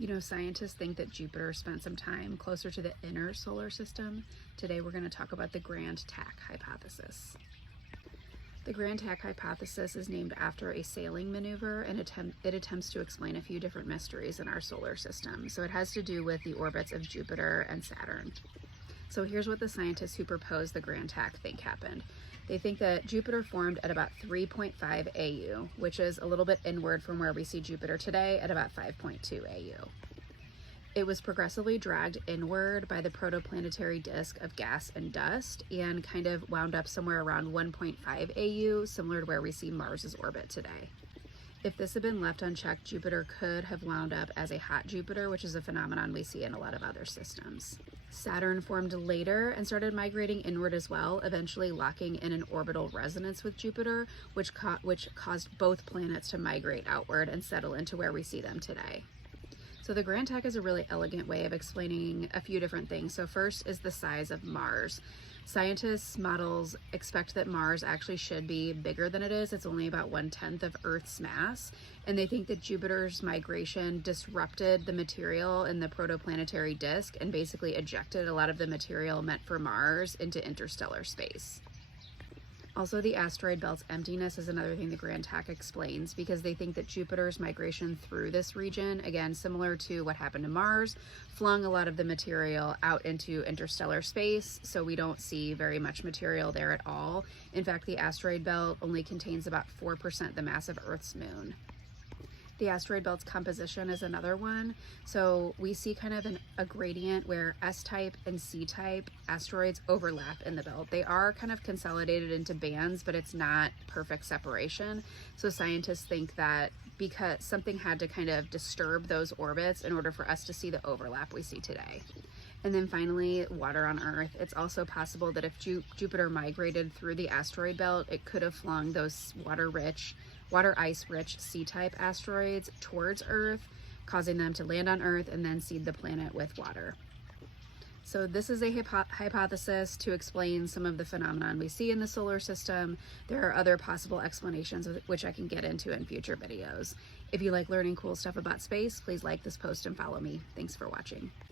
You know, scientists think that Jupiter spent some time closer to the inner solar system. Today we're going to talk about the Grand Tack hypothesis. The Grand Tack hypothesis is named after a sailing maneuver and it attempts to explain a few different mysteries in our solar system. So it has to do with the orbits of Jupiter and Saturn. So here's what the scientists who proposed the Grand Tack think happened. They think that Jupiter formed at about 3.5 AU, which is a little bit inward from where we see Jupiter today at about 5.2 AU. It was progressively dragged inward by the protoplanetary disk of gas and dust and kind of wound up somewhere around 1.5 AU, similar to where we see Mars's orbit today. If this had been left unchecked, Jupiter could have wound up as a hot Jupiter, which is a phenomenon we see in a lot of other systems. Saturn formed later and started migrating inward as well, eventually locking in an orbital resonance with Jupiter, which caused both planets to migrate outward and settle into where we see them today. So the Grand Tack is a really elegant way of explaining a few different things. So first is the size of Mars. Scientists' models expect that Mars actually should be bigger than it is. It's only about 1/10 of Earth's mass. And they think that Jupiter's migration disrupted the material in the protoplanetary disk and basically ejected a lot of the material meant for Mars into interstellar space. Also, the asteroid belt's emptiness is another thing the Grand Tack explains, because they think that Jupiter's migration through this region, again, similar to what happened to Mars, flung a lot of the material out into interstellar space, so we don't see very much material there at all. In fact, the asteroid belt only contains about 4% the mass of Earth's moon. The asteroid belt's composition is another one. So we see kind of a gradient where S-type and C-type asteroids overlap in the belt. They are kind of consolidated into bands, but it's not perfect separation. So scientists think that because something had to kind of disturb those orbits in order for us to see the overlap we see today. And then finally, water on Earth. It's also possible that if Jupiter migrated through the asteroid belt, it could have flung those water ice-rich C-type asteroids towards Earth, causing them to land on Earth and then seed the planet with water. So this is a hypothesis to explain some of the phenomenon we see in the solar system. There are other possible explanations which I can get into in future videos. If you like learning cool stuff about space, please like this post and follow me. Thanks for watching.